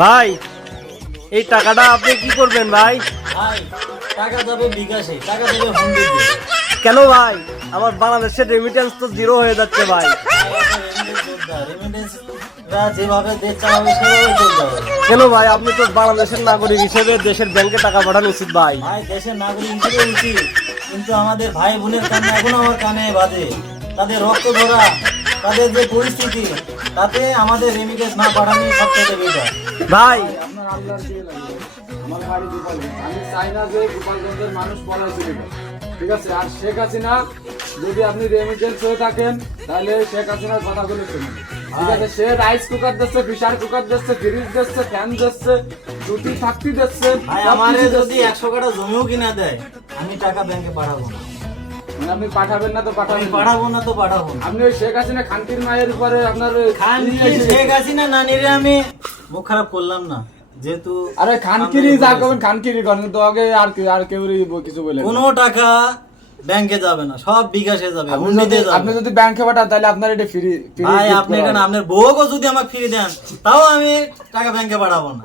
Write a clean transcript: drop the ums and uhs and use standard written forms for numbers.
ভাই এই টাকাটা আপনি কি করবেন ভাই? ভাই টাকা যাবে বিকাশে, টাকা যাবে হুন্ডিতে। কেন ভাই? আমার বাংলাদেশের রেমিটেন্স তো জিরো হয়ে যাচ্ছে ভাই। রেমিটেন্সরা যেভাবে দেশ চালাবে সেভাবে চলতে হবে। কেন ভাই? আপনি তো বাংলাদেশের নাগরিক হিসেবে দেশের ব্যাংকে টাকা পাঠানো উচিত ভাই। ভাই দেশের নাগরিক হিসেবে উচিত, কিন্তু আমাদের ভাই বোনের কানে এখনো আমার কানে বাজে। তাদের রক্ত ধরা, তাদের যে পরিস্থিতি, তাতে আমাদের রেমিটেন্স না পাঠানোই সবচেয়ে বেটার। ভাই আপনার আল্লাহর দিয়ে লাগে। আমার বাড়ি গোপালগঞ্জ। আমি চাই না যে গোপালগঞ্জের মানুষ পলায় চলে যাবে। ঠিক আছে, আর শেখ হাসিনা যদি আপনি রেমিটেন্স হয়ে থাকেন তাহলে শেখ হাসিনার কথাগুলো শুনুন। ঠিক আছে, সে রাইস কুকার দিচ্ছে, প্রেসার কুকার দিচ্ছে, ফ্রিজ দিচ্ছে, ফ্যান দিচ্ছে, রুটি থাকতি দিচ্ছে। ভাই আমারে যদি 100 কাঠা জমিও কিনা দেয়, আমি টাকা ব্যাংকে পাঠাবো না। মানে আপনি পাঠাবেন না তো আমি পাঠাবেন না। পাঠাবো না তো পাঠাবো না। আপনি ওই শেখ হাসিনা খানকির মায়ের উপরে আপনার শেখ হাসিনা নানিরে আমি মুখ খারাপ করলাম না, যেহেতু আরে খানকিরি যা করবেন খানকিরি করেন, তো আগে আর কেউ কিছু বলে কোনো টাকা ব্যাংকে যাবে না, সব বিকাশে যাবে, আপনি হুন্ডিতে আপনি যাবে। যদি ব্যাংকে পাঠান তাহলে আপনার এটা ফ্রি ভাই আপনি এখানে আপনার বউকে যদি আমাকে ফিরে দেন, তাও আমি টাকা ব্যাংকে পাঠাবো না।